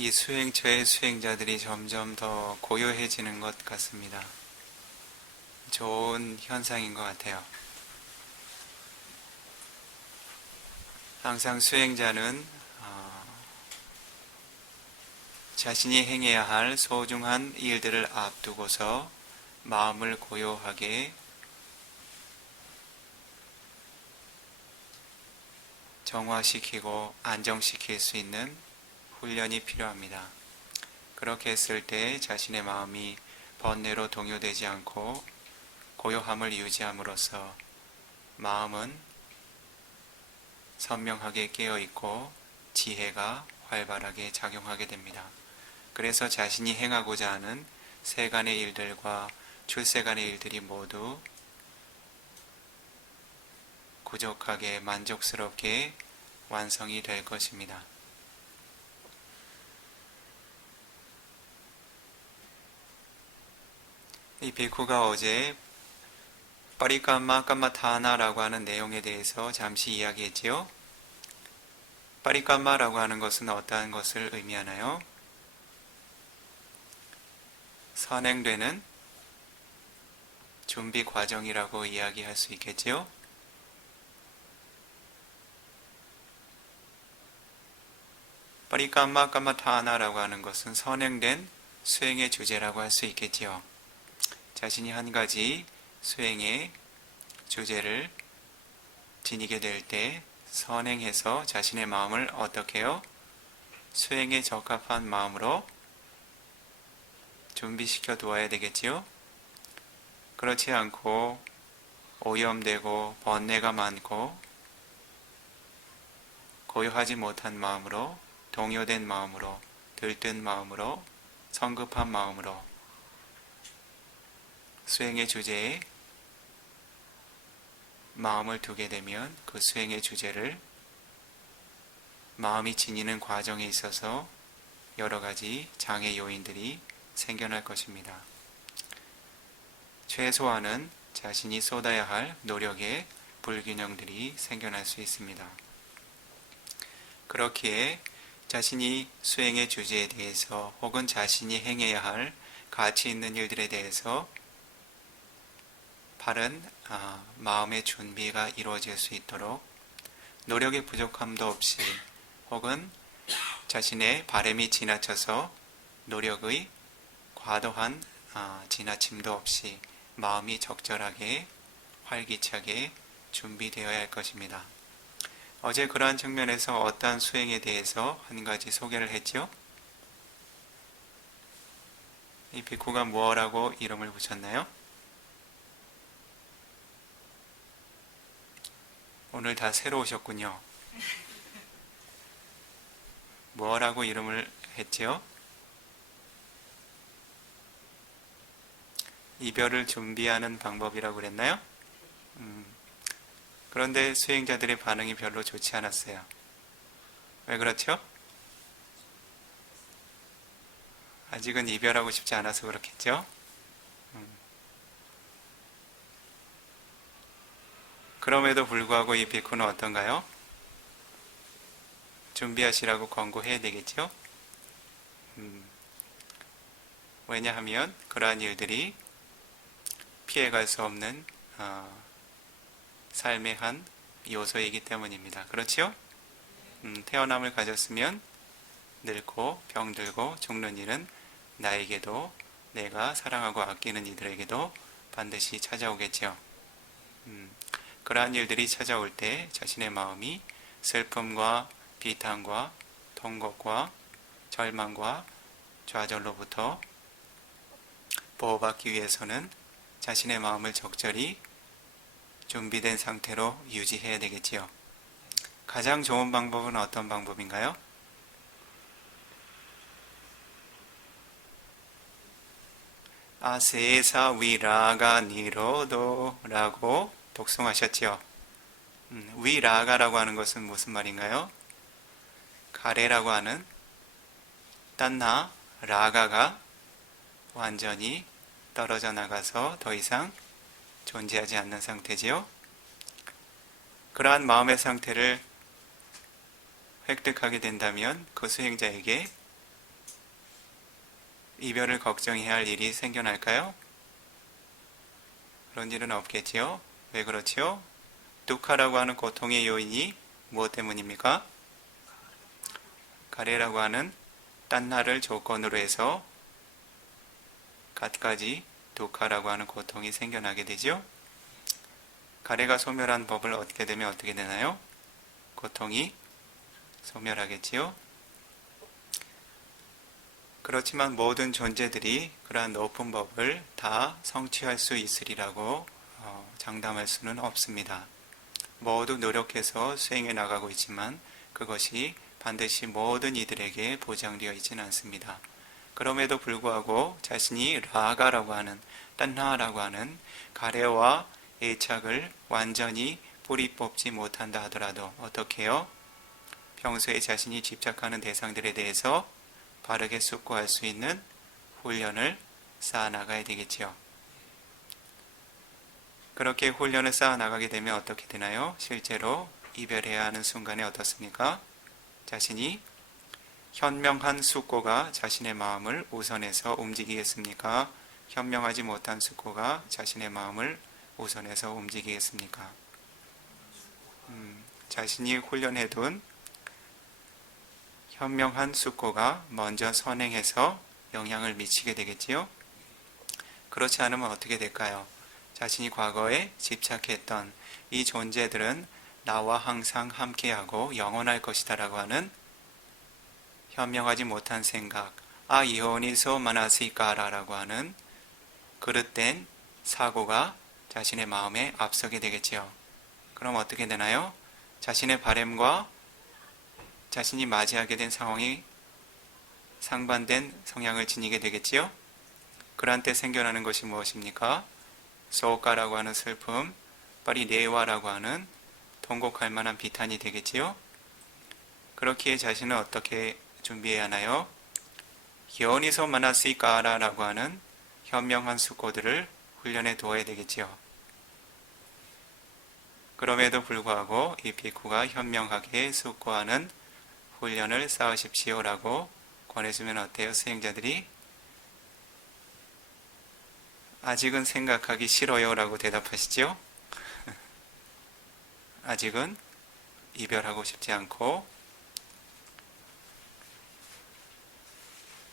이 수행처의 수행자들이 점점 더 고요해지는 것 같습니다. 좋은 현상인 것 같아요. 항상 수행자는 자신이 행해야 할 소중한 일들을 앞두고서 마음을 고요하게 정화시키고 안정시킬 수 있는 훈련이 필요합니다. 그렇게 했을 때 자신의 마음이 번뇌로 동요되지 않고 고요함을 유지함으로써 마음은 선명하게 깨어있고 지혜가 활발하게 작용하게 됩니다. 그래서 자신이 행하고자 하는 세간의 일들과 출세간의 일들이 모두 구족하게 만족스럽게 완성이 될 것입니다. 이 비쿠가 어제 빠리까마 까마타나라고 하는 내용에 대해서 잠시 이야기했지요. 빠리까마라고 하는 것은 어떠한 것을 의미하나요? 선행되는 준비 과정이라고 이야기할 수 있겠지요. 빠리까마 까마타나라고 하는 것은 선행된 수행의 주제라고 할 수 있겠지요. 자신이 한 가지 수행의 주제를 지니게 될 때 선행해서 자신의 마음을 어떻게 해요? 수행에 적합한 마음으로 준비시켜 두어야 되겠지요. 그렇지 않고 오염되고 번뇌가 많고 고요하지 못한 마음으로, 동요된 마음으로, 들뜬 마음으로, 성급한 마음으로 수행의 주제에 마음을 두게 되면 그 수행의 주제를 마음이 지니는 과정에 있어서 여러 가지 장애 요인들이 생겨날 것입니다. 최소한은 자신이 쏟아야 할 노력의 불균형들이 생겨날 수 있습니다. 그렇기에 자신이 수행의 주제에 대해서 혹은 자신이 행해야 할 가치 있는 일들에 대해서 바른 마음의 준비가 이루어질 수 있도록 노력의 부족함도 없이 혹은 자신의 바람이 지나쳐서 노력의 과도한 지나침도 없이 마음이 적절하게 활기차게 준비되어야 할 것입니다. 어제 그러한 측면에서 어떠한 수행에 대해서 한 가지 소개를 했죠. 이 비쿠가 무엇라고 이름을 붙였나요? 오늘 다 새로 오셨군요. 뭐라고 이름을 했지요? 이별을 준비하는 방법이라고 그랬나요? 그런데 수행자들의 반응이 별로 좋지 않았어요. 왜 그렇죠? 아직은 이별하고 싶지 않아서 그렇겠죠? 그럼에도 불구하고 이 비쿠는 어떤가요? 준비하시라고 권고해야 되겠죠? 왜냐하면 그러한 일들이 피해갈 수 없는 삶의 한 요소이기 때문입니다. 그렇지요? 태어남을 가졌으면 늙고 병들고 죽는 일은 나에게도 내가 사랑하고 아끼는 이들에게도 반드시 찾아오겠죠. 그러한 일들이 찾아올 때 자신의 마음이 슬픔과 비탄과 통곡과 절망과 좌절로부터 보호받기 위해서는 자신의 마음을 적절히 준비된 상태로 유지해야 되겠지요. 가장 좋은 방법은 어떤 방법인가요? 아세사 위라가 니로도라고 독송하셨지요. 위라가라고 하는 것은 무슨 말인가요? 가래라고 하는 딴나 라가가 완전히 떨어져 나가서 더 이상 존재하지 않는 상태지요. 그러한 마음의 상태를 획득하게 된다면 그 수행자에게 이별을 걱정해야 할 일이 생겨날까요? 그런 일은 없겠지요. 왜 그렇지요? 두카라고 하는 고통의 요인이 무엇 때문입니까? 가레라고 하는 딴나를 조건으로 해서 갖가지 두카라고 하는 고통이 생겨나게 되죠. 가래가 소멸한 법을 얻게 되면 어떻게 되나요? 고통이 소멸하겠지요. 그렇지만 모든 존재들이 그러한 높은 법을 다 성취할 수 있으리라고 장담할 수는 없습니다. 모두 노력해서 수행해 나가고 있지만 그것이 반드시 모든 이들에게 보장되어 있지는 않습니다. 그럼에도 불구하고 자신이 라가라고 하는 딴나라고 하는 가래와 애착을 완전히 뿌리 뽑지 못한다 하더라도 어떻게 해요? 평소에 자신이 집착하는 대상들에 대해서 바르게 숙고할 수 있는 훈련을 쌓아나가야 되겠지요. 그렇게 훈련을 쌓아나가게 되면 어떻게 되나요? 실제로 이별해야 하는 순간에 어떻습니까? 자신이 현명한 숙고가 자신의 마음을 우선해서 움직이겠습니까? 현명하지 못한 숙고가 자신의 마음을 우선해서 움직이겠습니까? 자신이 훈련해둔 현명한 숙고가 먼저 선행해서 영향을 미치게 되겠지요. 그렇지 않으면 어떻게 될까요? 자신이 과거에 집착했던 이 존재들은 나와 항상 함께하고 영원할 것이다 라고 하는 현명하지 못한 생각, 이혼이소 마나시까라라고 하는 그릇된 사고가 자신의 마음에 앞서게 되겠지요. 그럼 어떻게 되나요? 자신의 바램과 자신이 맞이하게 된 상황이 상반된 성향을 지니게 되겠지요. 그러한 때 생겨나는 것이 무엇입니까? 소가라고 하는 슬픔, 파리네와라고 하는 통곡할 만한 비탄이 되겠지요. 그렇기에 자신은 어떻게 준비해야 하나요? 요니소 마나시까라라고 하는 현명한 숙고들을 훈련해 두어야 되겠지요. 그럼에도 불구하고 이 비쿠가 현명하게 숙고하는 훈련을 쌓으십시오라고 권해주면 어때요? 수행자들이 아직은 생각하기 싫어요 라고 대답하시죠? 아직은 이별하고 싶지 않고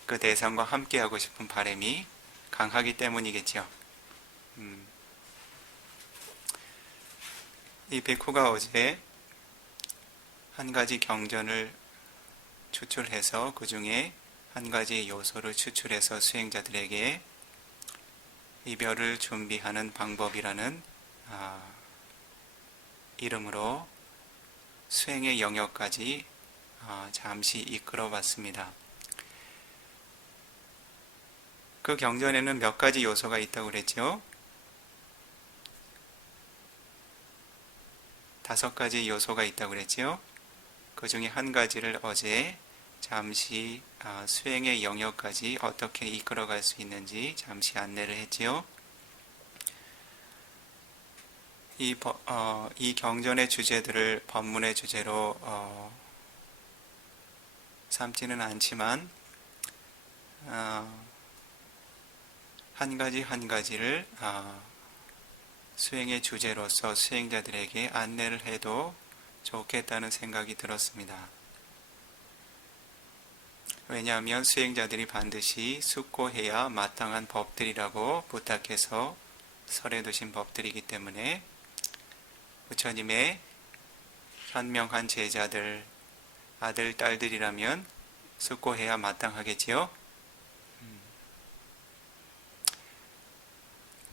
그 대상과 함께하고 싶은 바람이 강하기 때문이겠죠. 이 베쿠가 어제 한 가지 경전을 추출해서 그 중에 한 가지 요소를 추출해서 수행자들에게 이별을 준비하는 방법이라는 이름으로 수행의 영역까지 잠시 이끌어 봤습니다. 그 경전에는 몇 가지 요소가 있다고 그랬죠? 5가지 요소가 있다고 그랬죠? 그 중에 한 가지를 어제 잠시 수행의 영역까지 어떻게 이끌어갈 수 있는지 잠시 안내를 했지요. 이 경전의 주제들을 법문의 주제로 삼지는 않지만 한 가지 한 가지를 수행의 주제로서 수행자들에게 안내를 해도 좋겠다는 생각이 들었습니다. 왜냐하면 수행자들이 반드시 숙고해야 마땅한 법들이라고 부탁해서 설해 두신 법들이기 때문에 부처님의 현명한 제자들, 아들, 딸들이라면 숙고해야 마땅하겠지요.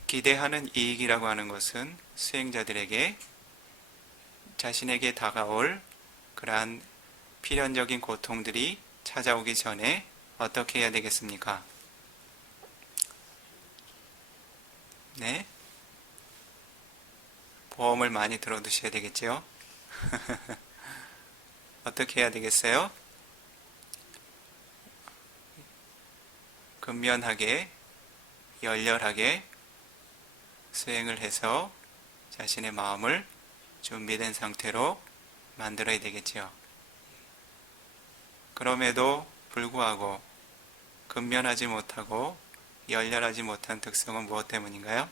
기대하는 이익이라고 하는 것은 수행자들에게 자신에게 다가올 그러한 필연적인 고통들이 찾아오기 전에 어떻게 해야 되겠습니까? 네? 보험을 많이 들어두셔야 되겠죠? 어떻게 해야 되겠어요? 근면하게, 열렬하게 수행을 해서 자신의 마음을 준비된 상태로 만들어야 되겠지요. 그럼에도 불구하고 근면하지 못하고 열렬하지 못한 특성은 무엇 때문인가요?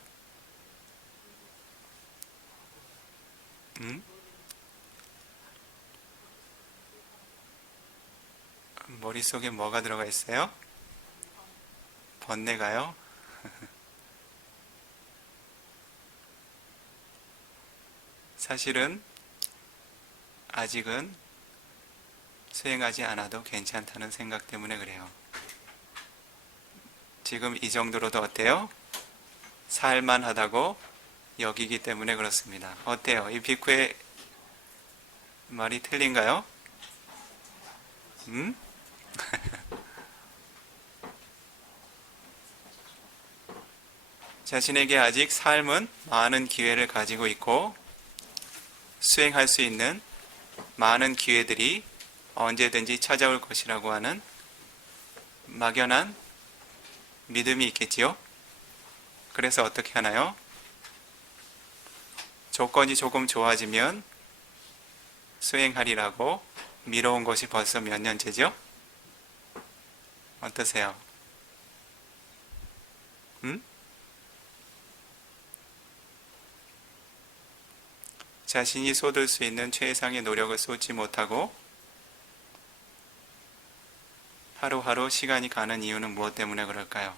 머릿속에 뭐가 들어가 있어요? 번뇌가요? 사실은 아직은 수행하지 않아도 괜찮다는 생각 때문에 그래요. 지금 이 정도로도 어때요? 살만하다고 여기기 때문에 그렇습니다. 어때요? 이 비쿠의 말이 틀린가요? 자신에게 아직 삶은 많은 기회를 가지고 있고 수행할 수 있는 많은 기회들이 언제든지 찾아올 것이라고 하는 막연한 믿음이 있겠지요. 그래서 어떻게 하나요? 조건이 조금 좋아지면 수행하리라고 미뤄온 것이 벌써 몇 년째죠? 어떠세요? 자신이 쏟을 수 있는 최상의 노력을 쏟지 못하고 하루하루 시간이 가는 이유는 무엇 때문에 그럴까요?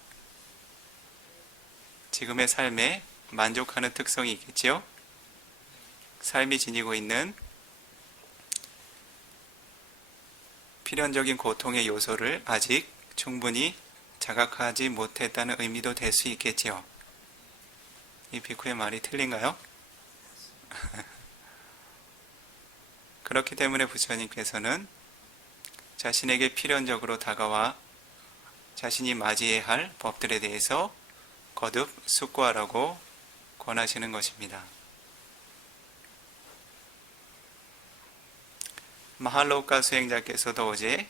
지금의 삶에 만족하는 특성이 있겠지요? 삶이 지니고 있는 필연적인 고통의 요소를 아직 충분히 자각하지 못했다는 의미도 될 수 있겠지요. 이 비쿠의 말이 틀린가요? 그렇기 때문에 부처님께서는 자신에게 필연적으로 다가와 자신이 맞이해야 할 법들에 대해서 거듭 숙고하라고 권하시는 것입니다. 마할로카 수행자께서도 어제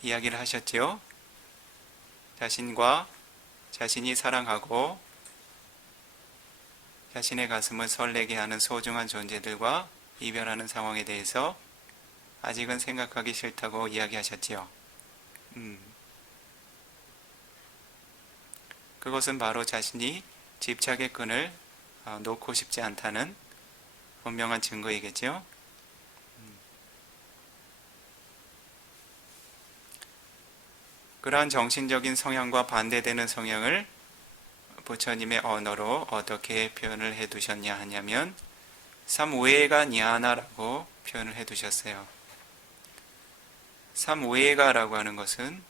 이야기를 하셨지요. 자신과 자신이 사랑하고 자신의 가슴을 설레게 하는 소중한 존재들과 이별하는 상황에 대해서 아직은 생각하기 싫다고 이야기하셨지요. 그것은 바로 자신이 집착의 끈을 놓고 싶지 않다는 분명한 증거이겠죠. 그러한 정신적인 성향과 반대되는 성향을 부처님의 언어로 어떻게 표현을 해두셨냐 하냐면 삼우에가 냐나라고 표현을 해두셨어요. 삼우에가라고 하는 것은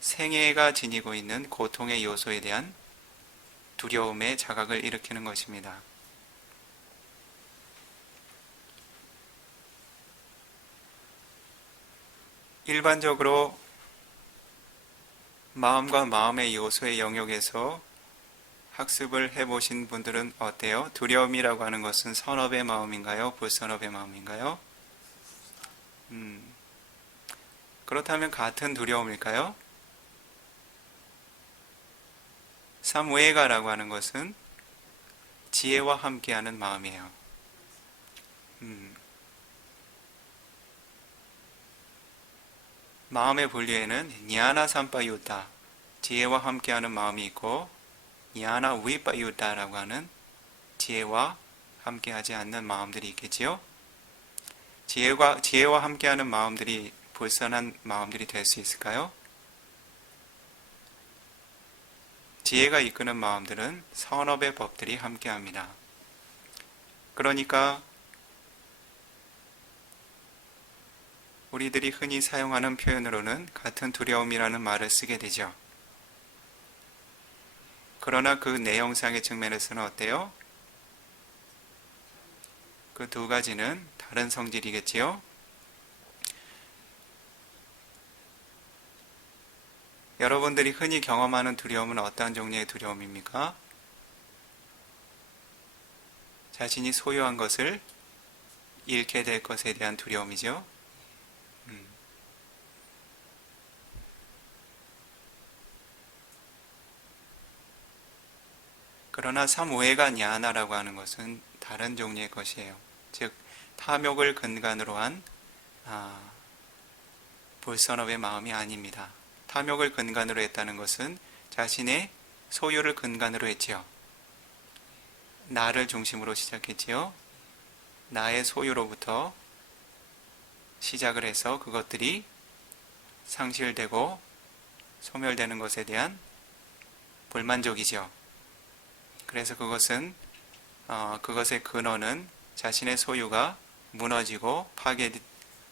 생애가 지니고 있는 고통의 요소에 대한 두려움의 자각을 일으키는 것입니다. 일반적으로 마음과 마음의 요소의 영역에서 학습을 해보신 분들은 어때요? 두려움이라고 하는 것은 선업의 마음인가요? 불선업의 마음인가요? 그렇다면 같은 두려움일까요? 삼우에가라고 하는 것은 지혜와 함께하는 마음이에요. 마음의 분류에는 냐나 삼파유타, 지혜와 함께하는 마음이 있고 냐나 위파유타라고 하는 지혜와 함께하지 않는 마음들이 있겠지요. 지혜와 함께하는 마음들이 불선한 마음들이 될 수 있을까요? 지혜가 이끄는 마음들은 선업의 법들이 함께합니다. 그러니까 우리들이 흔히 사용하는 표현으로는 같은 두려움이라는 말을 쓰게 되죠. 그러나 그 내용상의 측면에서는 어때요? 그 두 가지는 다른 성질이겠지요? 여러분들이 흔히 경험하는 두려움은 어떠한 종류의 두려움입니까? 자신이 소유한 것을 잃게 될 것에 대한 두려움이죠. 그러나 삼우에가 냐나라고 하는 것은 다른 종류의 것이에요. 즉 탐욕을 근간으로 한 불선업의 마음이 아닙니다. 탐욕을 근간으로 했다는 것은 자신의 소유를 근간으로 했지요. 나를 중심으로 시작했지요. 나의 소유로부터 시작을 해서 그것들이 상실되고 소멸되는 것에 대한 불만족이죠. 그래서 그것의 근원은 자신의 소유가 무너지고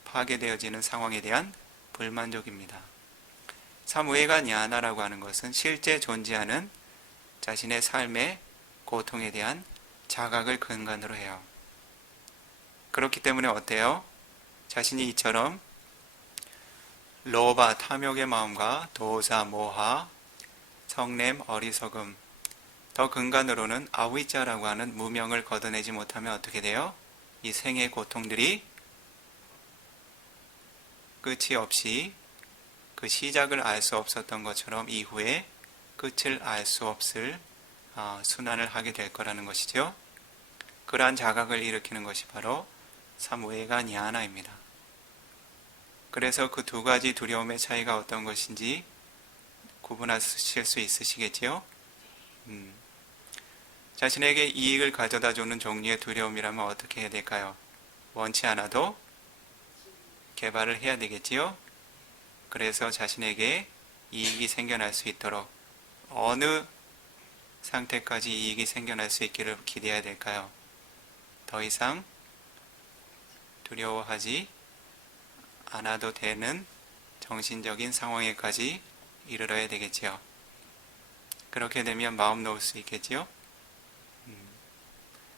파괴되어지는 상황에 대한 불만족입니다. 사무에가 냐나라고 하는 것은 실제 존재하는 자신의 삶의 고통에 대한 자각을 근간으로 해요. 그렇기 때문에 어때요? 자신이 이처럼 로바, 탐욕의 마음과 도사, 모하, 성냄, 어리석음, 더 근간으로는 아위자라고 하는 무명을 걷어내지 못하면 어떻게 돼요? 이 생의 고통들이 끝이 없이 그 시작을 알 수 없었던 것처럼 이후에 끝을 알 수 없을 순환을 하게 될 거라는 것이죠. 그러한 자각을 일으키는 것이 바로 사무에가 냐나입니다. 그래서 그 두 가지 두려움의 차이가 어떤 것인지 구분하실 수 있으시겠지요? 자신에게 이익을 가져다 주는 종류의 두려움이라면 어떻게 해야 될까요? 원치 않아도 개발을 해야 되겠지요? 그래서 자신에게 이익이 생겨날 수 있도록 어느 상태까지 이익이 생겨날 수 있기를 기대해야 될까요? 더 이상 두려워하지 않아도 되는 정신적인 상황에까지 이르러야 되겠지요. 그렇게 되면 마음 놓을 수 있겠지요.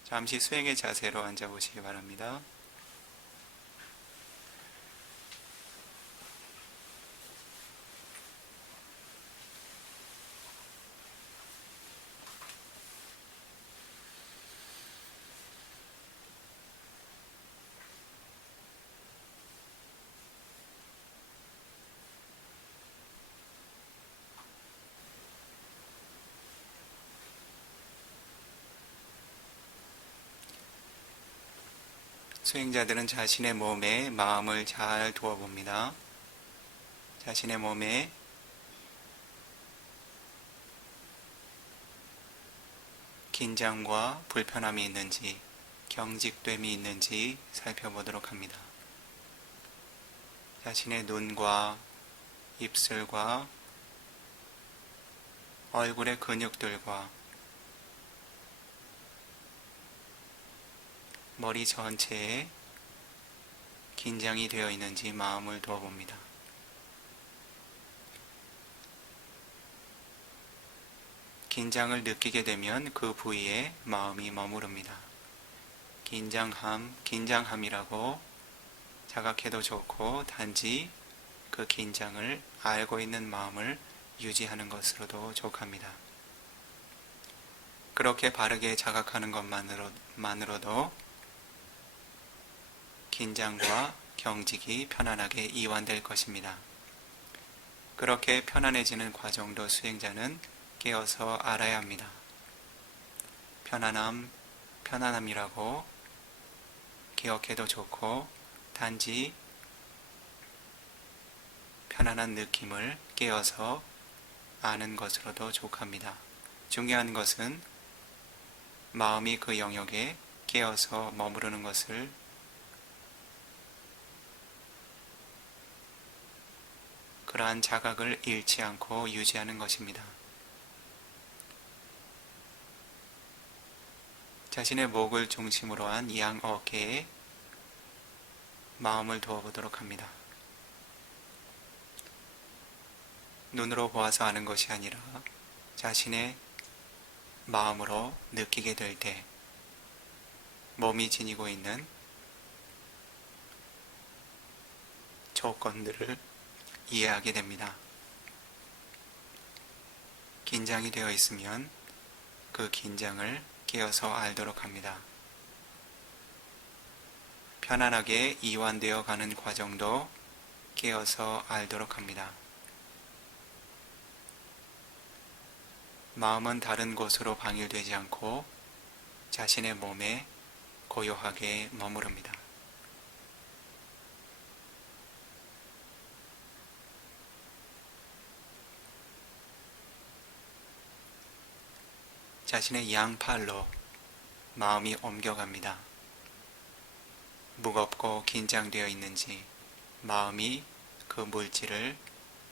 잠시 수행의 자세로 앉아보시기 바랍니다. 수행자들은 자신의 몸에 마음을 잘 두어 봅니다. 자신의 몸에 긴장과 불편함이 있는지, 경직됨이 있는지 살펴보도록 합니다. 자신의 눈과 입술과 얼굴의 근육들과 머리 전체에 긴장이 되어 있는지 마음을 두어 봅니다. 긴장을 느끼게 되면 그 부위에 마음이 머무릅니다. 긴장함이라고 자각해도 좋고 단지 그 긴장을 알고 있는 마음을 유지하는 것으로도 족합니다. 그렇게 바르게 자각하는 것만으로도 긴장과 경직이 편안하게 이완될 것입니다. 그렇게 편안해지는 과정도 수행자는 깨어서 알아야 합니다. 편안함이라고 기억해도 좋고 단지 편안한 느낌을 깨어서 아는 것으로도 족합니다. 중요한 것은 마음이 그 영역에 깨어서 머무르는 것을 그러한 자각을 잃지 않고 유지하는 것입니다. 자신의 목을 중심으로 한 양 어깨에 마음을 두어보도록 합니다. 눈으로 보아서 아는 것이 아니라 자신의 마음으로 느끼게 될 때 몸이 지니고 있는 조건들을 이해하게 됩니다. 긴장이 되어 있으면 그 긴장을 깨어서 알도록 합니다. 편안하게 이완되어 가는 과정도 깨어서 알도록 합니다. 마음은 다른 곳으로 방일되지 않고 자신의 몸에 고요하게 머무릅니다. 자신의 양팔로 마음이 옮겨갑니다. 무겁고 긴장되어 있는지 마음이 그 물질을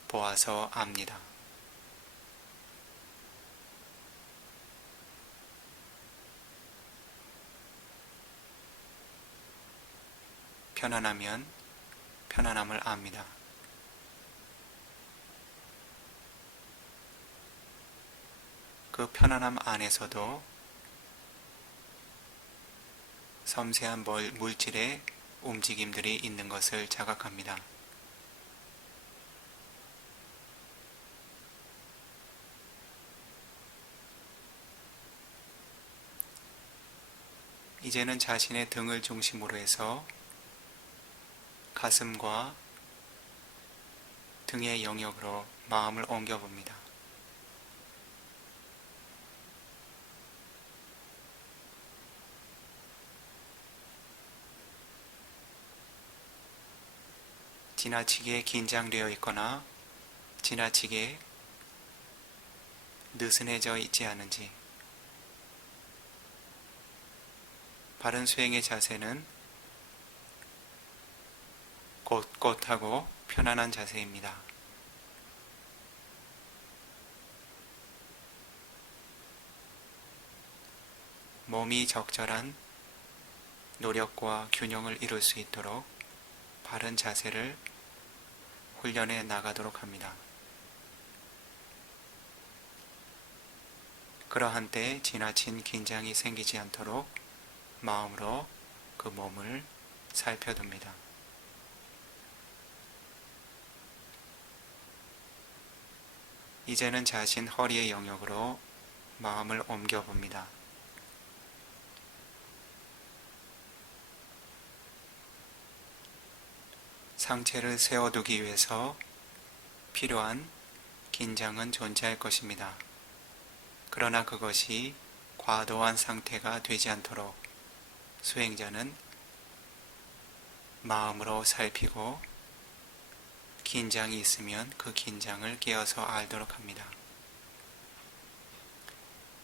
보아서 압니다. 편안하면 편안함을 압니다. 그 편안함 안에서도 섬세한 물질의 움직임들이 있는 것을 자각합니다. 이제는 자신의 등을 중심으로 해서 가슴과 등의 영역으로 마음을 옮겨봅니다. 지나치게 긴장되어 있거나 지나치게 느슨해져 있지 않은지, 바른 수행의 자세는 꼿꼿하고 편안한 자세입니다. 몸이 적절한 노력과 균형을 이룰 수 있도록 바른 자세를 훈련해 나가도록 합니다. 그러한 때 지나친 긴장이 생기지 않도록 마음으로 그 몸을 살펴둡니다. 이제는 자신 허리의 영역으로 마음을 옮겨봅니다. 상체를 세워두기 위해서 필요한 긴장은 존재할 것입니다. 그러나 그것이 과도한 상태가 되지 않도록 수행자는 마음으로 살피고 긴장이 있으면 그 긴장을 깨어서 알도록 합니다.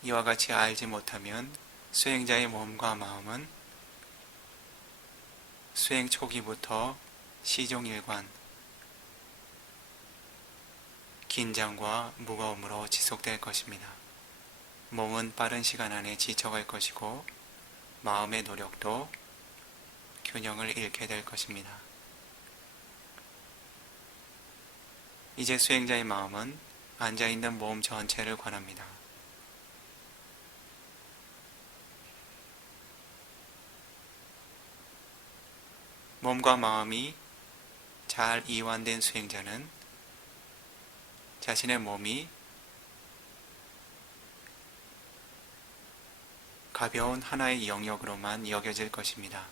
이와 같이 알지 못하면 수행자의 몸과 마음은 수행 초기부터 시종일관 긴장과 무거움으로 지속될 것입니다. 몸은 빠른 시간 안에 지쳐갈 것이고 마음의 노력도 균형을 잃게 될 것입니다. 이제 수행자의 마음은 앉아있는 몸 전체를 관합니다. 몸과 마음이 잘 이완된 수행자는 자신의 몸이 가벼운 하나의 영역으로만 여겨질 것입니다.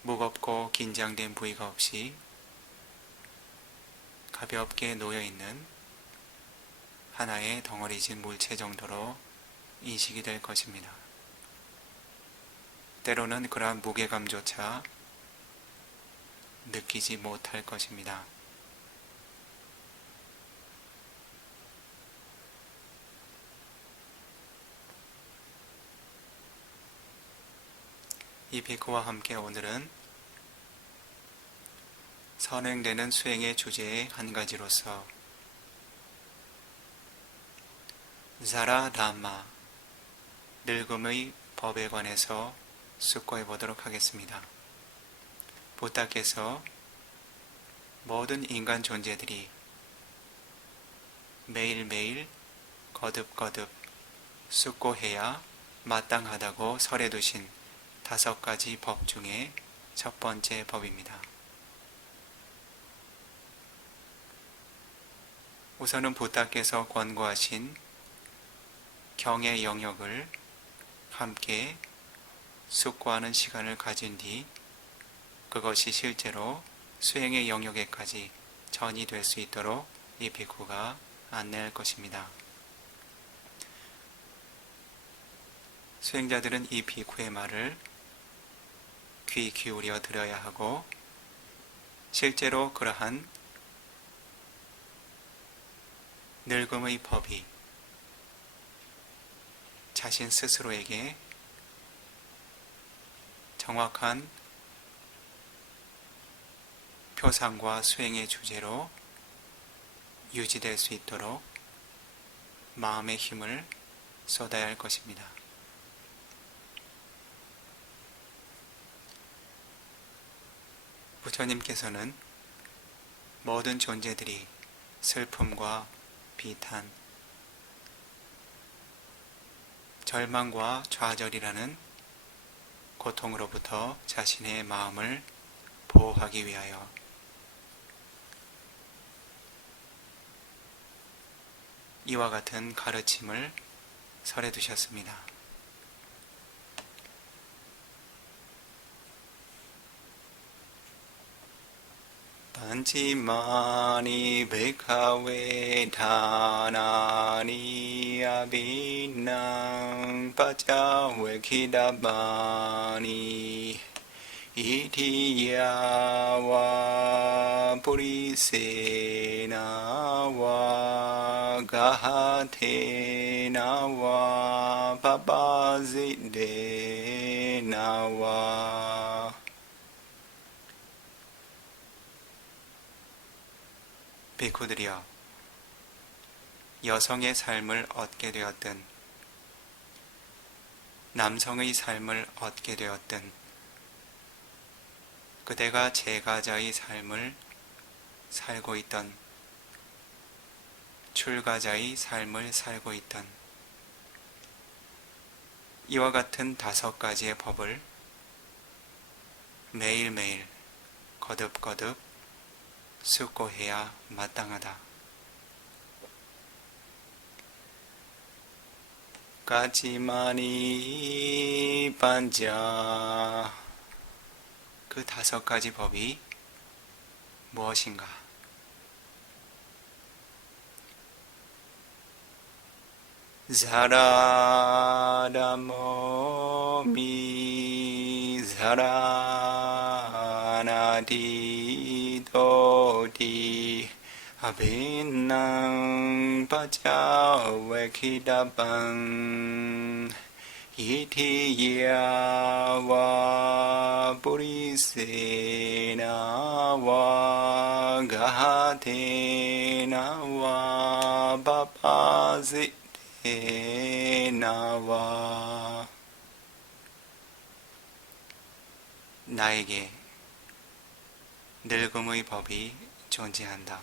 무겁고 긴장된 부위가 없이 가볍게 놓여있는 하나의 덩어리진 물체 정도로 인식이 될 것입니다. 때로는 그러한 무게감조차 느끼지 못할 것입니다. 이 비크와 함께 오늘은 선행되는 수행의 주제의 한 가지로서 자라 람마, 늙음의 법에 관해서 숙고해 보도록 하겠습니다. 부타께서 모든 인간 존재들이 매일매일 거듭거듭 숙고해야 마땅하다고 설해 두신 5가지 법 중에 첫 번째 법입니다. 우선은 부타께서 권고하신 경의 영역을 함께 숙고하는 시간을 가진 뒤 그것이 실제로 수행의 영역에까지 전이 될 수 있도록 이 비쿠가 안내할 것입니다. 수행자들은 이 비쿠의 말을 귀 기울여 들어야 하고 실제로 그러한 늙음의 법이 자신 스스로에게 정확한 표상과 수행의 주제로 유지될 수 있도록 마음의 힘을 쏟아야 할 것입니다. 부처님께서는 모든 존재들이 슬픔과 비탄, 절망과 좌절이라는 고통으로부터 자신의 마음을 보호하기 위하여 이와 같은 가르침을 설해 두셨습니다. 반지마니 베카웨 다나니 아비낭 빠자웨 키다바니 이티야와 purisena gahatena wa papazidena wa 비구들이여, 여성의 삶을 얻게 되었든 남성의 삶을 얻게 되었든 그대가 제가자의 삶을 살고 있던 출가자의 삶을 살고 있던 이와 같은 5가지의 법을 매일매일 거듭거듭 숙고해야 마땅하다. 가지마니 반자, 그 5가지 법이 무엇인가? 자라다모미 자라나디도디 아빈낭 바자웨키다방 이티야와 purisena gahatena wa papazitena wa 나에게 늙음의 법이 존재한다.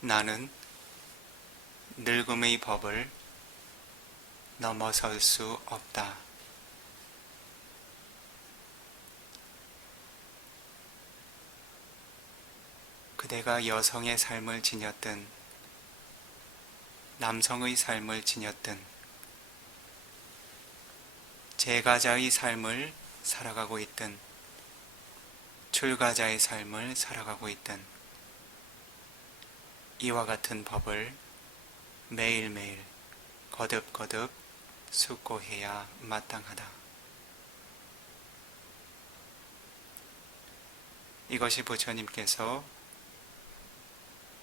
나는 늙음의 법을 넘어설 수 없다. 그대가 여성의 삶을 지녔든 남성의 삶을 지녔든 제가자의 삶을 살아가고 있든 출가자의 삶을 살아가고 있든 이와 같은 법을 매일매일 거듭거듭 숙고해야 마땅하다. 이것이 부처님께서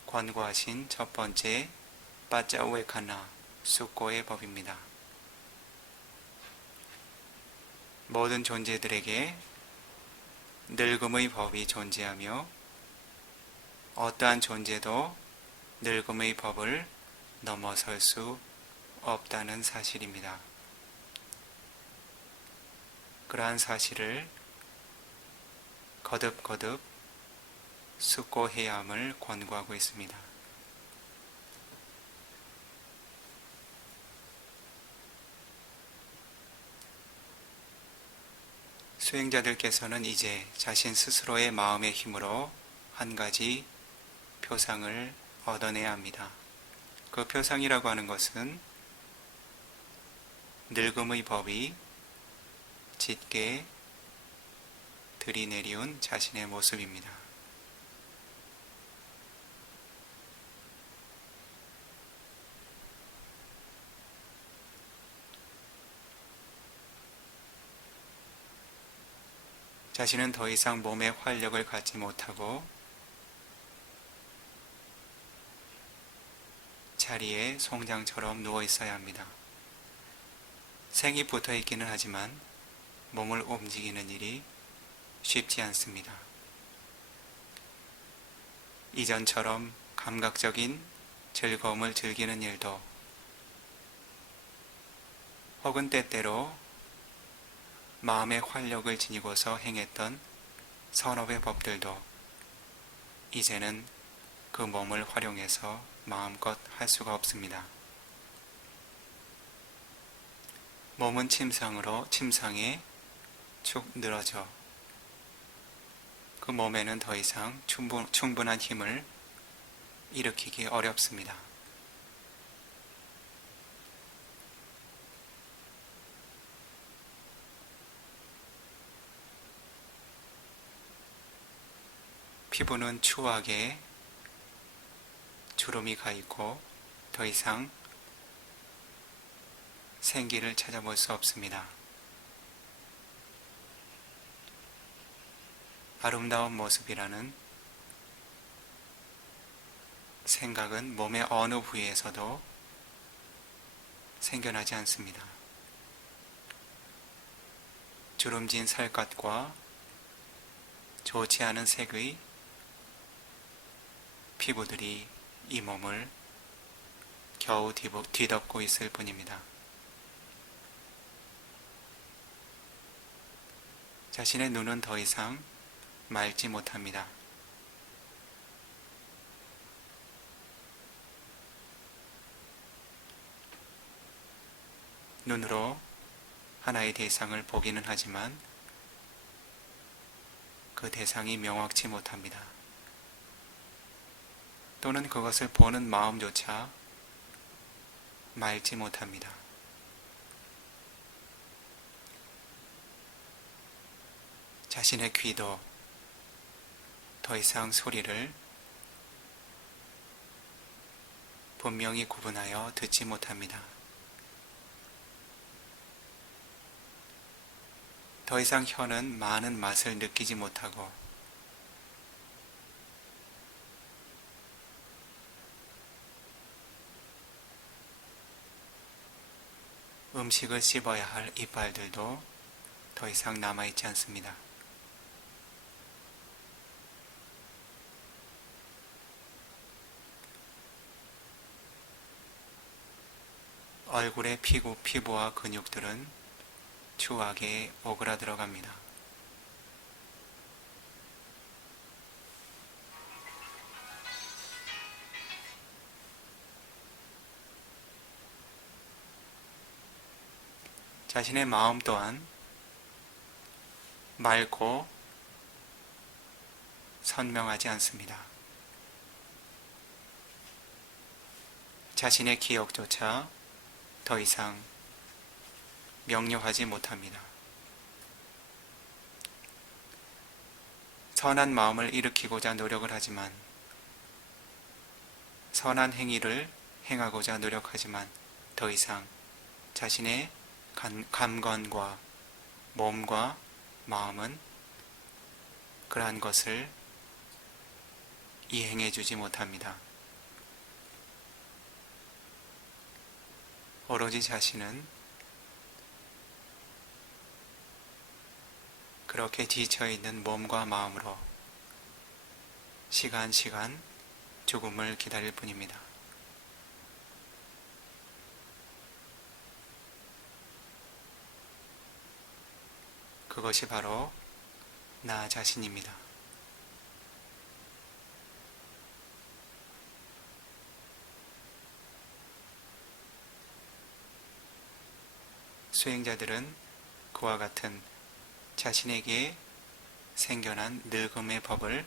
권고하신 첫 번째 빠짜우에카나 숙고의 법입니다. 모든 존재들에게 늙음의 법이 존재하며 어떠한 존재도 늙음의 법을 넘어설 수 없다는 사실입니다. 그러한 사실을 거듭거듭 숙고해야 함을 권고하고 있습니다. 수행자들께서는 이제 자신 스스로의 마음의 힘으로 한 가지 표상을 얻어내야 합니다. 그 표상이라고 하는 것은 늙음의 법이 짙게 들이내리운 자신의 모습입니다. 자신은 더 이상 몸에 활력을 갖지 못하고 자리에 송장처럼 누워 있어야 합니다. 생이 붙어 있기는 하지만 몸을 움직이는 일이 쉽지 않습니다. 이전처럼 감각적인 즐거움을 즐기는 일도 혹은 때때로 마음의 활력을 지니고서 행했던 선업의 법들도 이제는 그 몸을 활용해서 마음껏 할 수가 없습니다. 몸은 침상에 축 늘어져 그 몸에는 더 이상 충분한 힘을 일으키기 어렵습니다. 피부는 추하게 주름이 가 있고 더 이상 생기를 찾아볼 수 없습니다. 아름다운 모습이라는 생각은 몸의 어느 부위에서도 생겨나지 않습니다. 주름진 살갗과 좋지 않은 색의 피부들이 이 몸을 겨우 뒤덮고 있을 뿐입니다. 자신의 눈은 더 이상 맑지 못합니다. 눈으로 하나의 대상을 보기는 하지만 그 대상이 명확치 못합니다. 또는 그것을 보는 마음조차 맑지 못합니다. 자신의 귀도 더 이상 소리를 분명히 구분하여 듣지 못합니다. 더 이상 혀는 많은 맛을 느끼지 못하고 음식을 씹어야 할 이빨들도 더 이상 남아있지 않습니다. 얼굴의 피부와 근육들은 추하게 오그라들어갑니다. 자신의 마음 또한 맑고 선명하지 않습니다. 자신의 기억조차 더 이상 명료하지 못합니다. 선한 마음을 일으키고자 노력을 하지만 선한 행위를 행하고자 노력하지만 더 이상 자신의 감건과 몸과 마음은 그러한 것을 이행해 주지 못합니다. 오로지 자신은 그렇게 지쳐있는 몸과 마음으로 시간 죽음을 기다릴 뿐입니다. 그것이 바로 나 자신입니다. 수행자들은 그와 같은 자신에게 생겨난 늙음의 법을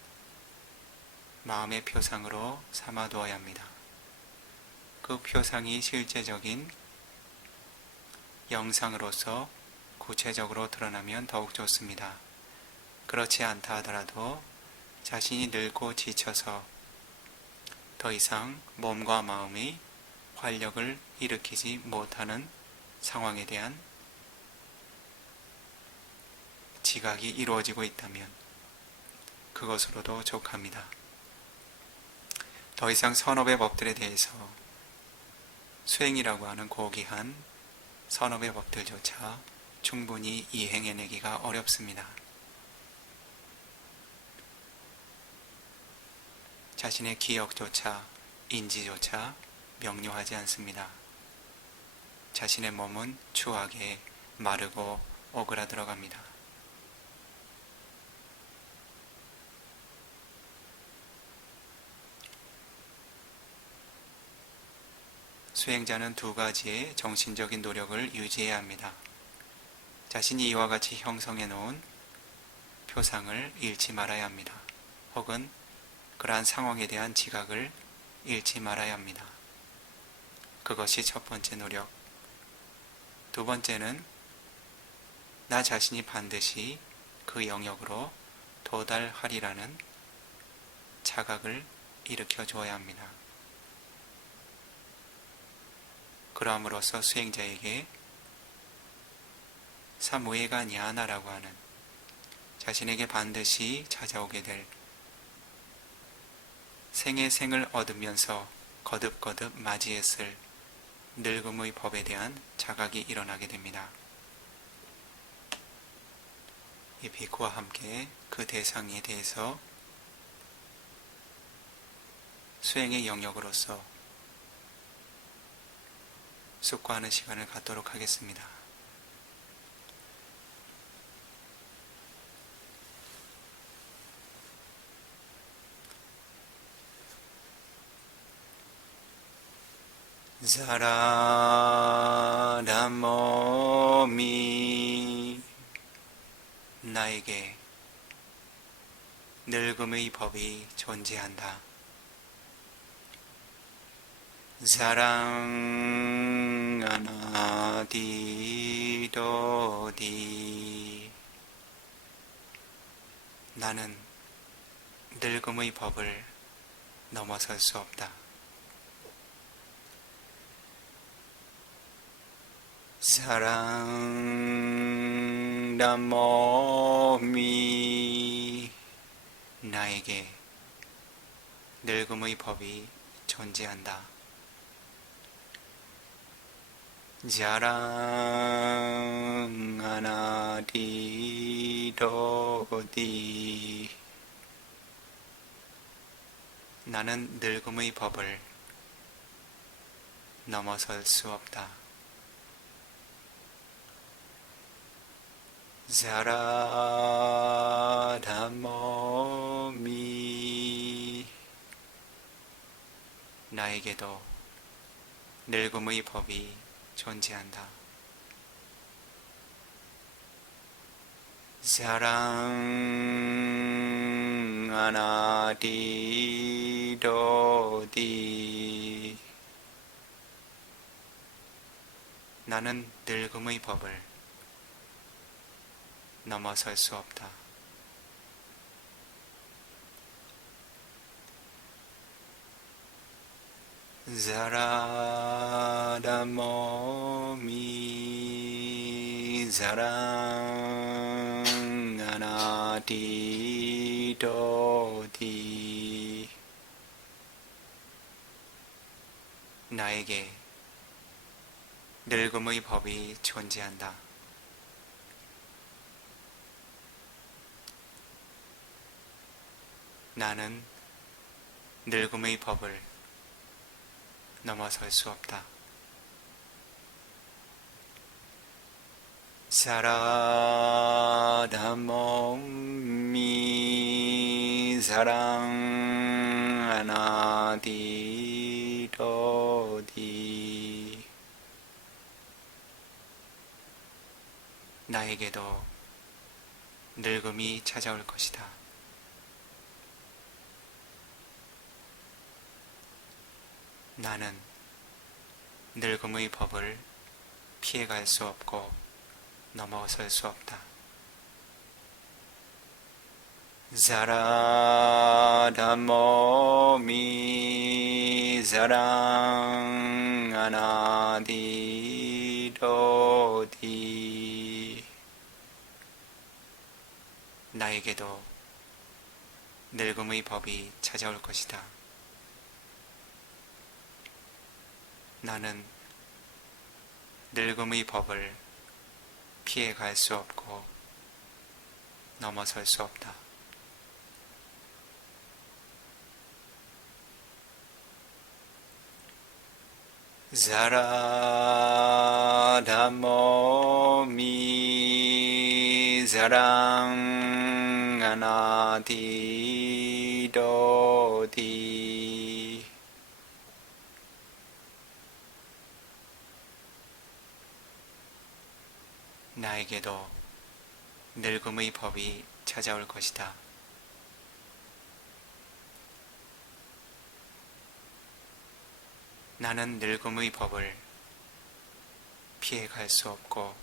마음의 표상으로 삼아두어야 합니다. 그 표상이 실제적인 영상으로서 구체적으로 드러나면 더욱 좋습니다. 그렇지 않다 하더라도 자신이 늙고 지쳐서 더 이상 몸과 마음의 활력을 일으키지 못하는 상황에 대한 지각이 이루어지고 있다면 그것으로도 족합니다. 더 이상 선업의 법들에 대해서 수행이라고 하는 고귀한 선업의 법들조차 충분히 이행해내기가 어렵습니다. 자신의 기억조차, 인지조차 명료하지 않습니다. 자신의 몸은 추하게 마르고 오그라들어갑니다. 수행자는 두 가지의 정신적인 노력을 유지해야 합니다. 자신이 이와 같이 형성해 놓은 표상을 잃지 말아야 합니다. 혹은 그러한 상황에 대한 지각을 잃지 말아야 합니다. 그것이 첫 번째 노력. 두 번째는 나 자신이 반드시 그 영역으로 도달하리라는 자각을 일으켜 주어야 합니다. 그러함으로써 수행자에게 사무예가 냐나라고 하는 자신에게 반드시 찾아오게 될 생의 생을 얻으면서 거듭거듭 맞이했을 늙음의 법에 대한 자각이 일어나게 됩니다. 이 비쿠와 함께 그 대상에 대해서 수행의 영역으로서 숙고하는 시간을 갖도록 하겠습니다. 자라란 몸이 나에게 늙음의 법이 존재한다. 사랑하나디도디 나는 늙음의 법을 넘어설 수 없다. 사랑란 몸이 나에게 늙음의 법이 존재한다. 자랑하나디도디 나는 늙음의 법을 넘어설 수 없다. 자라란 몸이 나에게도 늙음의 법이 존재한다. 사랑하나디도디 나는 늙음의 법을 넘어설 수 없다. 자라란 몸이 자랑하나디도디 나에게 늙음의 법이 존재한다. 나는 늙음의 법을 넘어설 수 없다. 자라란 몸이 사랑하나디도디 나에게도 늙음이 찾아올 것이다. 나는 늙음의 법을 피해갈 수 없고 넘어설 수 없다. 자라란 몸이 자랑하나디도디 나에게도 늙음의 법이 찾아올 것이다. 나는 늙음의 법을 피해갈 수 없고 넘어설 수 없다. 자라 담모 미 자랑 아나디도디. 나에게도 늙음의 법이 찾아올 것이다. 나는 늙음의 법을 피해갈 수 없고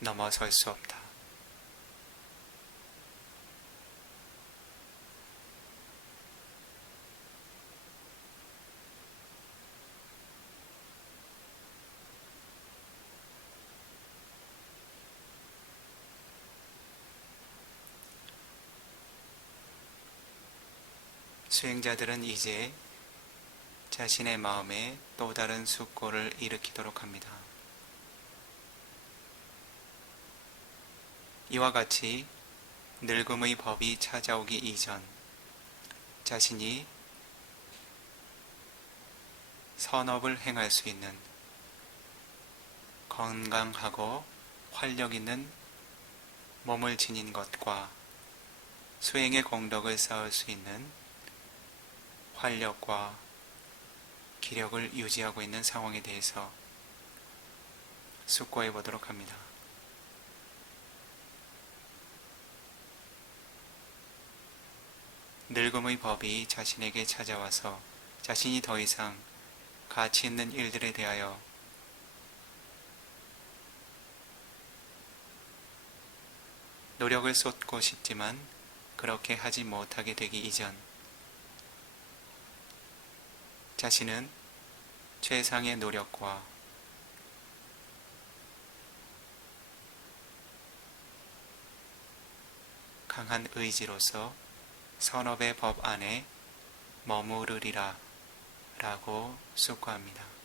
넘어설 수 없다. 수행자들은 이제 자신의 마음에 또 다른 숙고를 일으키도록 합니다. 이와 같이 늙음의 법이 찾아오기 이전 자신이 선업을 행할 수 있는 건강하고 활력 있는 몸을 지닌 것과 수행의 공덕을 쌓을 수 있는 활력과 기력을 유지하고 있는 상황에 대해서 숙고해 보도록 합니다. 늙음의 법이 자신에게 찾아와서 자신이 더 이상 가치 있는 일들에 대하여 노력을 쏟고 싶지만 그렇게 하지 못하게 되기 이전 자신은 최상의 노력과 강한 의지로서 선업의 법 안에 머무르리라 라고 숙고합니다.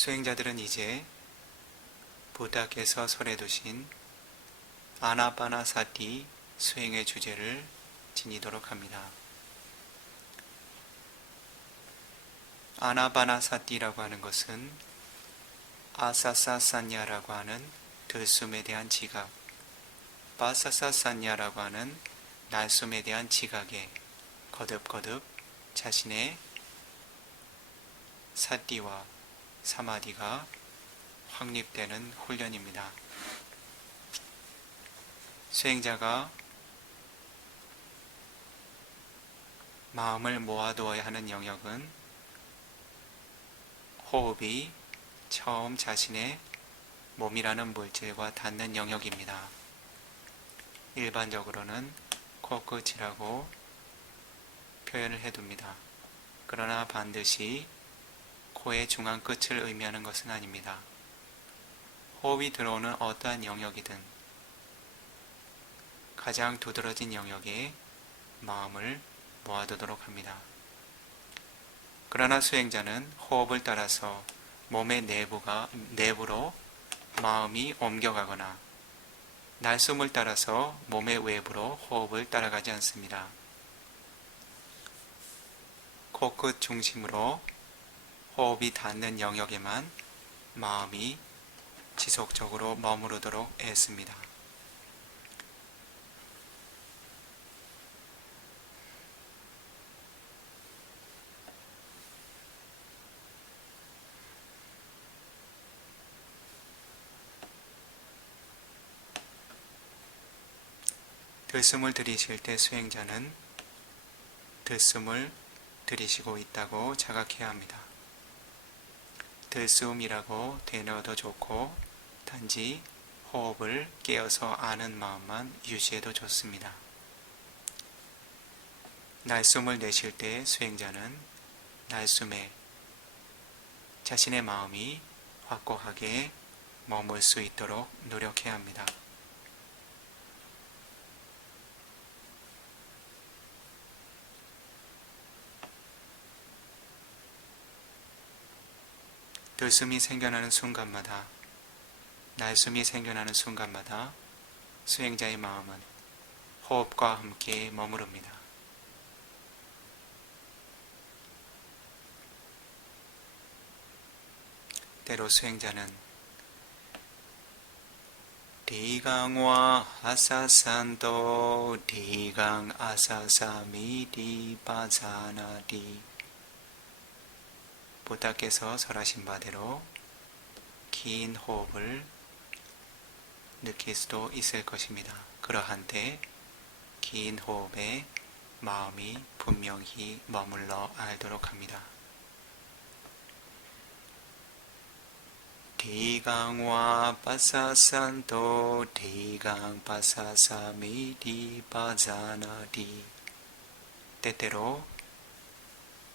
수행자들은 이제 부다께서 설해두신 아나파나사티 수행의 주제를 지니도록 합니다. 아나파나사티라고 하는 것은 아사사산야라고 하는 들숨에 대한 지각, 바사사산야라고 하는 날숨에 대한 지각에 거듭거듭 자신의 사티와 사마디가 확립되는 훈련입니다. 수행자가 마음을 모아두어야 하는 영역은 호흡이 처음 자신의 몸이라는 물질과 닿는 영역입니다. 일반적으로는 코끝이라고 표현을 해둡니다. 그러나 반드시 코의 중앙 끝을 의미하는 것은 아닙니다. 호흡이 들어오는 어떠한 영역이든 가장 두드러진 영역에 마음을 모아두도록 합니다. 그러나 수행자는 호흡을 따라서 몸의 내부로 마음이 옮겨가거나 날숨을 따라서 몸의 외부로 호흡을 따라가지 않습니다. 코끝 중심으로 호흡이 닿는 영역에만 마음이 지속적으로 머무르도록 애씁니다. 들숨을 들이실 때 수행자는 들숨을 들이시고 있다고 자각해야 합니다. 들숨이라고 되뇌어도 좋고 단지 호흡을 깨어서 아는 마음만 유지해도 좋습니다. 날숨을 내쉴 때 수행자는 날숨에 자신의 마음이 확고하게 머물 수 있도록 노력해야 합니다. 들숨이 생겨나는 순간마다, 날숨이 생겨나는 순간마다 수행자의 마음은 호흡과 함께 머무릅니다. 때로 수행자는 디강와 아사산도 디강 아사사미디 바사나디 부다께서 설하신 바대로 긴 호흡을 느낄 수도 있을 것입니다. 그러한 때 긴 호흡에 마음이 분명히 머물러 알도록 합니다. 디강와 바사산도 디강 바사사미디 바사나디 때때로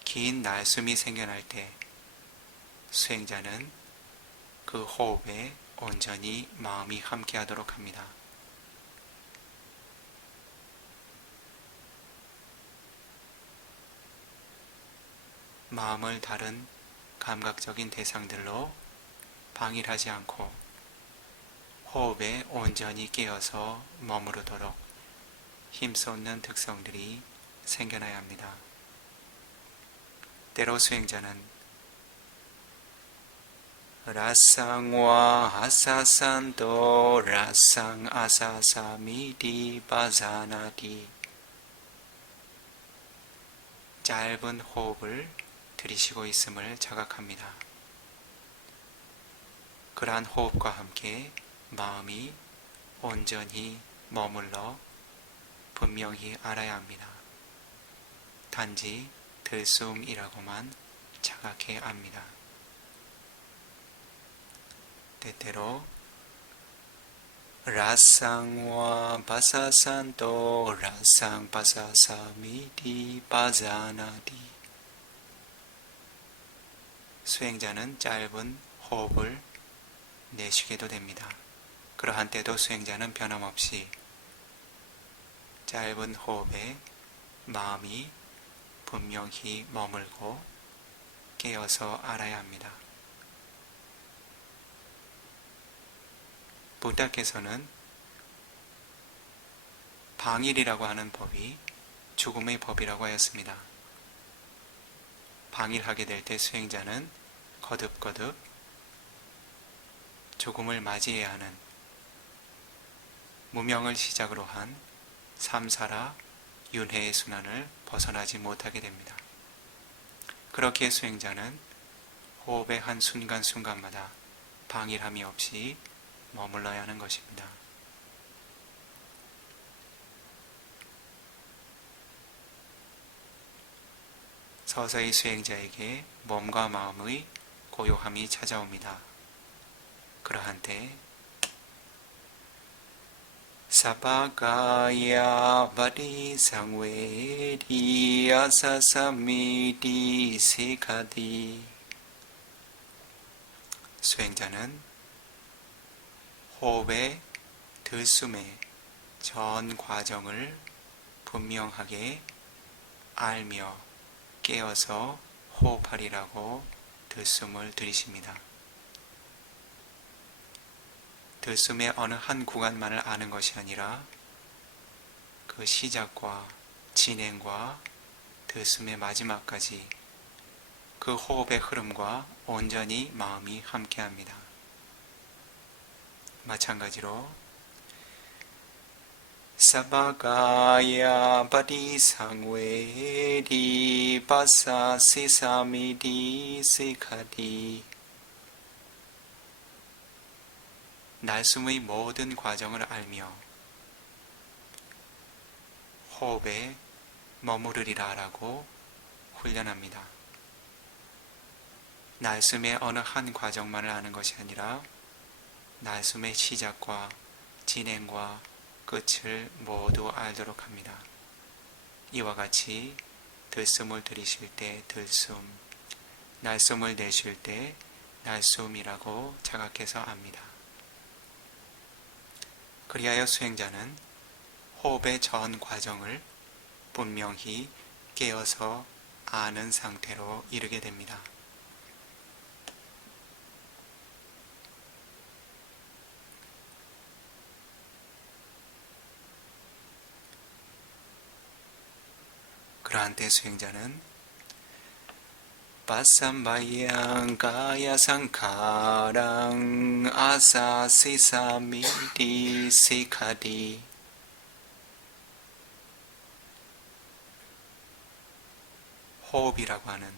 긴 날숨이 생겨날 때 수행자는 그 호흡에 온전히 마음이 함께하도록 합니다. 마음을 다른 감각적인 대상들로 방일하지 않고 호흡에 온전히 깨어서 머무르도록 힘쏟는 특성들이 생겨나야 합니다. 때로 수행자는 라상와 아사산도 라상 아사사미디 바사나디 짧은 호흡을 들이쉬고 있음을 자각합니다. 그러한 호흡과 함께 마음이 온전히 머물러 분명히 알아야 합니다. 단지 들숨이라고만 자각해 압니다. 때때로 라상와 바사산도 라상 바사사미디 바사나디 수행자는 짧은 호흡을 내쉬게도 됩니다. 그러한 때도 수행자는 변함없이 짧은 호흡에 마음이 분명히 머물고 깨어서 알아야 합니다. 부다께서는 방일이라고 하는 법이 죽음의 법이라고 하였습니다. 방일하게 될 때 수행자는 거듭거듭 죽음을 맞이해야 하는 무명을 시작으로 한 삼사라 윤회의 순환을 벗어나지 못하게 됩니다. 그렇게 수행자는 호흡의 한 순간순간마다 방일함이 없이 머물러야 하는 것입니다. 서서히 수행자에게 몸과 마음의 고요함이 찾아옵니다. 그러한 때 사바가야 바리상웨디 아사사미디 세카디 수행자는 호흡의 들숨의 전 과정을 분명하게 알며 깨어서 호흡하리라고 들숨을 들이십니다. 들숨의 어느 한 구간만을 아는 것이 아니라 그 시작과 진행과 들숨의 마지막까지 그 호흡의 흐름과 온전히 마음이 함께합니다. 마찬가지로 사바가야 바디상웨디 바사 세사미디 세카디 날숨의 모든 과정을 알며 호흡에 머무르리라 라고 훈련합니다. 날숨의 어느 한 과정만을 아는 것이 아니라 날숨의 시작과 진행과 끝을 모두 알도록 합니다. 이와 같이 들숨을 들이쉴 때 들숨, 날숨을 내쉴 때 날숨이라고 자각해서 압니다. 그리하여 수행자는 호흡의 전 과정을 분명히 깨어서 아는 상태로 이르게 됩니다. 그러한 때 수행자는 빠삼바양 가야 상카랑 아사 시사미디 시카디 호흡이라고 하는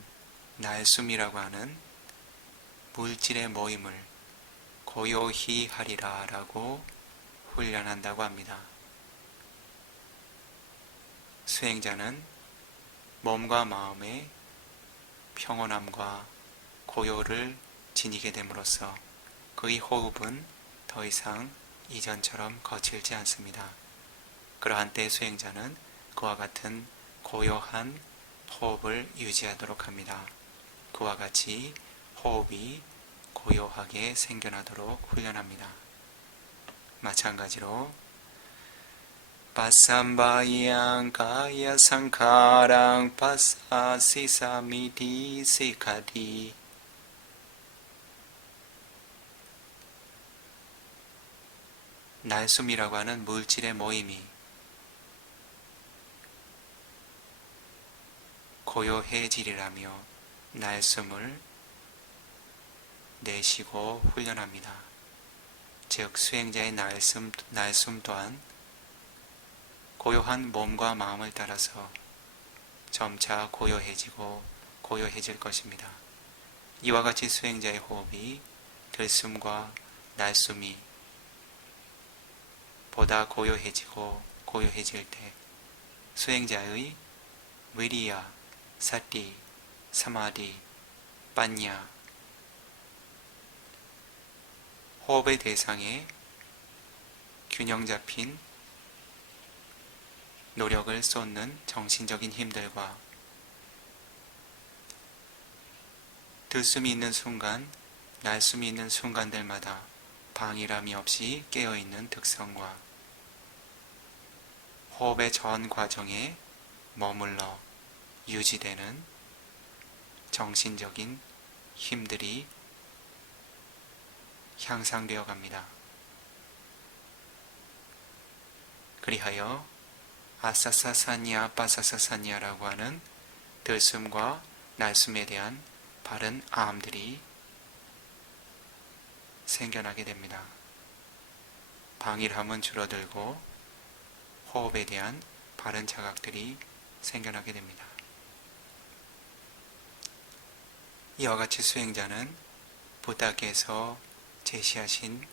날숨이라고 하는 물질의 모임을 고요히 하리라 라고 훈련한다고 합니다. 수행자는 몸과 마음의 평온함과 고요를 지니게 됨으로써 그의 호흡은 더 이상 이전처럼 거칠지 않습니다. 그러한 때 수행자는 그와 같은 고요한 호흡을 유지하도록 합니다. 그와 같이 호흡이 고요하게 생겨나도록 훈련합니다. 마찬가지로 빠삼바양 가야 상카랑 빠사 시사미디 시카디 날숨이라고 하는 물질의 모임이 고요해지리라며 날숨을 내쉬고 훈련합니다. 즉 수행자의 날숨 또한 고요한 몸과 마음을 따라서 점차 고요해지고 고요해질 것입니다. 이와 같이 수행자의 호흡이 들숨과 날숨이 보다 고요해지고 고요해질 때 수행자의 위리야, 사티, 사마디, 빠냐 호흡의 대상에 균형 잡힌 노력을 쏟는 정신적인 힘들과 들숨이 있는 순간, 날숨이 있는 순간들마다 방일함이 없이 깨어있는 특성과 호흡의 전 과정에 머물러 유지되는 정신적인 힘들이 향상되어 갑니다. 그리하여 아사사사냐 빠사사사냐라고 하는 들숨과 날숨에 대한 바른 암들이 생겨나게 됩니다. 방일함은 줄어들고 호흡에 대한 바른 자각들이 생겨나게 됩니다. 이와 같이 수행자는 부다께서 제시하신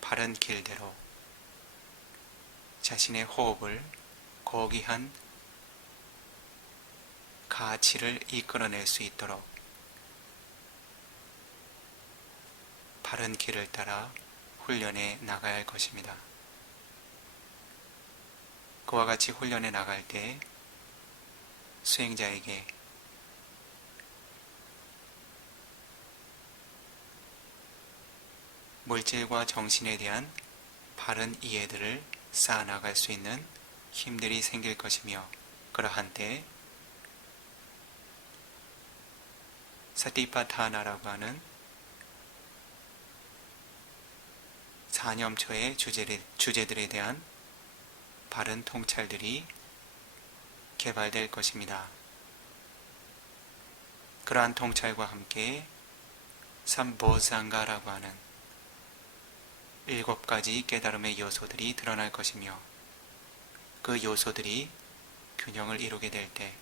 바른 길대로 자신의 호흡을 고귀한 가치를 이끌어낼 수 있도록 바른 길을 따라 훈련해 나가야 할 것입니다. 그와 같이 훈련해 나갈 때 수행자에게 물질과 정신에 대한 바른 이해들을 쌓아나갈 수 있는 힘들이 생길 것이며 그러한 때 사티파타나라고 하는 사념초의 주제들에 대한 바른 통찰들이 개발될 것입니다. 그러한 통찰과 함께 삼보상가라고 하는 7가지 깨달음의 요소들이 드러날 것이며 그 요소들이 균형을 이루게 될 때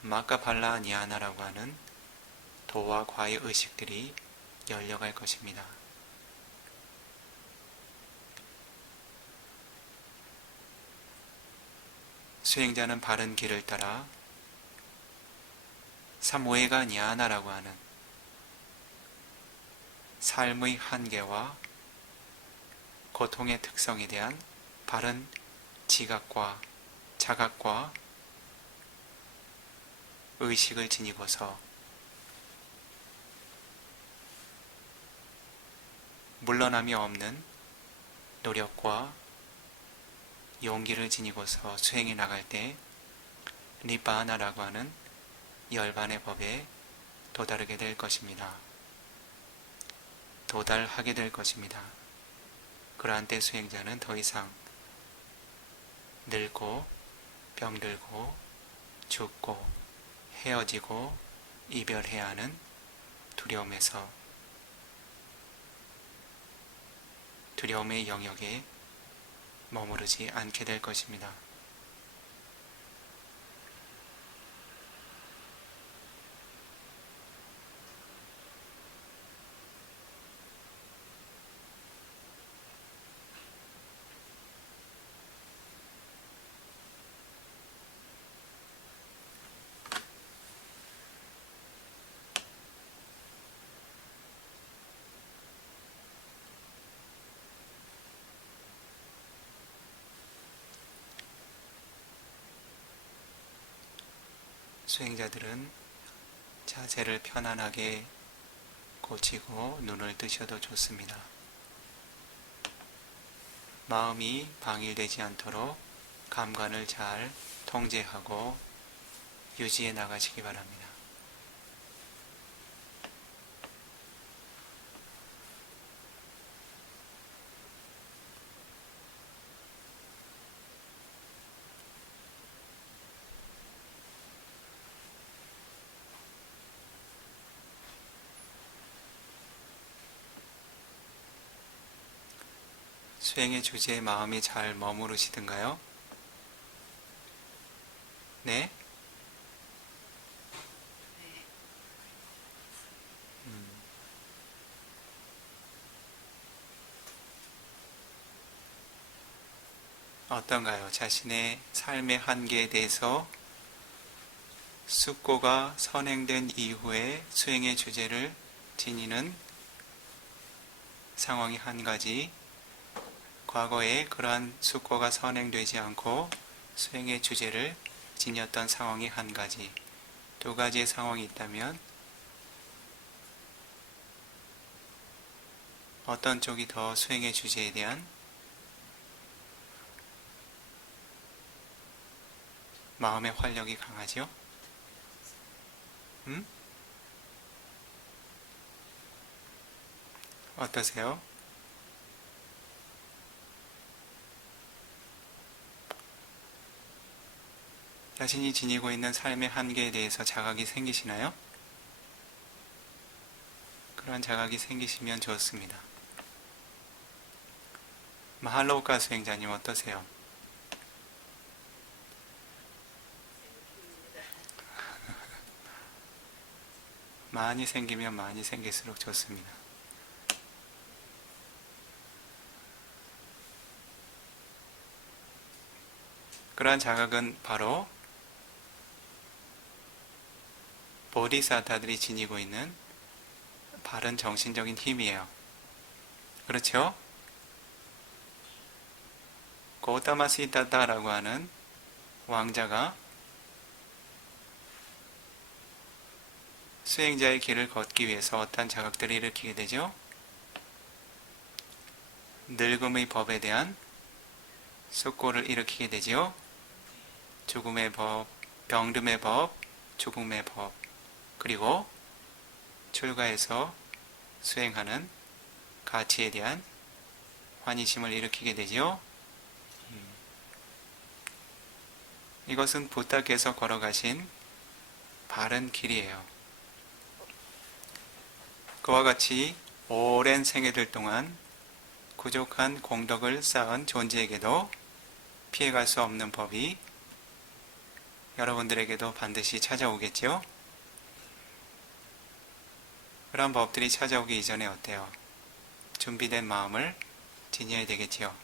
마카팔라 냐나라고 하는 도와 과의 의식들이 열려갈 것입니다. 수행자는 바른 길을 따라 사무에가 냐나라고 하는 삶의 한계와 고통의 특성에 대한 바른 지각과 자각과 의식을 지니고서 물러남이 없는 노력과 용기를 지니고서 수행해 나갈 때 니바나라고 하는 열반의 법에 도달하게 될 것입니다. 도달하게 될 것입니다. 그러한 때 수행자는 더 이상 늙고 병들고 죽고 헤어지고 이별해야 하는 두려움의 영역에 머무르지 않게 될 것입니다. 수행자들은 자세를 편안하게 고치고 눈을 뜨셔도 좋습니다. 마음이 방일되지 않도록 감관을 잘 통제하고 유지해 나가시기 바랍니다. 수행의 주제에 마음이 잘 머무르시던가요? 네? 어떤가요? 자신의 삶의 한계에 대해서 숙고가 선행된 이후에 수행의 주제를 지니는 상황이 한 가지, 과거에 그러한 숙고가 선행되지 않고 수행의 주제를 지녔던 상황이 한 가지, 두 가지의 상황이 있다면 어떤 쪽이 더 수행의 주제에 대한 마음의 활력이 강하죠? 어떠세요? 자신이 지니고 있는 삶의 한계에 대해서 자각이 생기시나요? 그런 자각이 생기시면 좋습니다. 마할로우카 수행자님 어떠세요? 많이 생기면 많이 생길수록 좋습니다. 그러한 자각은 바로 보디사타들이 지니고 있는 바른 정신적인 힘이에요. 그렇죠? 고타마시타타라고 하는 왕자가 수행자의 길을 걷기 위해서 어떤 자각들을 일으키게 되죠? 늙음의 법에 대한 숙고를 일으키게 되죠? 죽음의 법, 병듦의 법, 죽음의 법, 그리고 출가해서 수행하는 가치에 대한 환희심을 일으키게 되죠. 이것은 부탁해서 걸어가신 바른 길이에요. 그와 같이 오랜 생애들 동안 부족한 공덕을 쌓은 존재에게도 피해갈 수 없는 법이 여러분들에게도 반드시 찾아오겠죠? 그런 법들이 찾아오기 이전에 어때요? 준비된 마음을 지녀야 되겠지요.